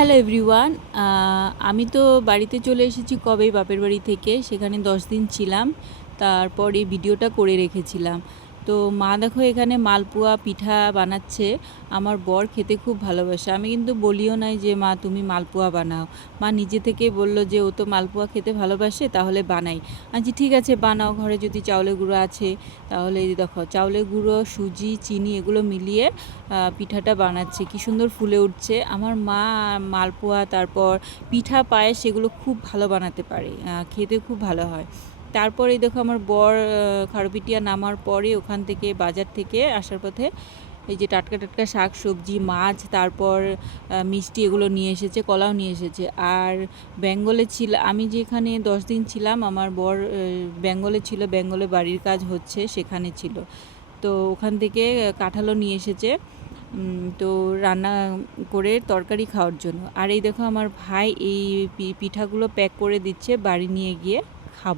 Hello everyone. আমি তো বাড়িতে চলে এসেছি কবেই বাপের বাড়ি থেকে, সেখানে 10 দিন ছিলাম। তারপর এই ভিডিওটা করে রেখেছিলাম। তো মা দেখো এখানে মালপোয়া পিঠা বানাচ্ছে। আমার বর খেতে খুব ভালোবাসে। আমি কিন্তু বলিও নাই যে মা তুমি মালপোয়া বানাও। মা নিজে থেকেই বললো যে ও তো মালপোয়া খেতে ভালোবাসে, তাহলে বানাই। আচ্ছা ঠিক আছে বানাও, ঘরে যদি চাউলের গুঁড়ো আছে তাহলে। এই দেখো চাউলের গুঁড়ো, সুজি, চিনি এগুলো মিলিয়ে পিঠাটা বানাচ্ছে, কি সুন্দর ফুলে উঠছে। আমার মা মালপোয়া তারপর পিঠা পায়েস সেগুলো খুব ভালো বানাতে পারে, খেতে খুব ভালো হয়। তারপরে দেখো আমার বর খারুপিটিয়া নামার পরে ওখান থেকে বাজার থেকে আসার পথে এই যে টাটকা টাটকা শাক সবজি মাছ তারপর মিষ্টি এগুলো নিয়ে এসেছে, কলাও নিয়ে এসেছে। আর বেঙ্গলে ছিল, আমি যেখানে 10 দিন ছিলাম আমার বর বেঙ্গলে ছিল, বেঙ্গলে বাড়ির কাজ হচ্ছে সেখানে ছিল। তো ওখান থেকে কাঁঠালও নিয়ে এসেছে, তো রান্না করে তরকারি খাওয়ার জন্য। আর এই দেখো আমার ভাই এই পিঠাগুলো প্যাক করে দিচ্ছে, বাড়ি নিয়ে গিয়ে খাবো।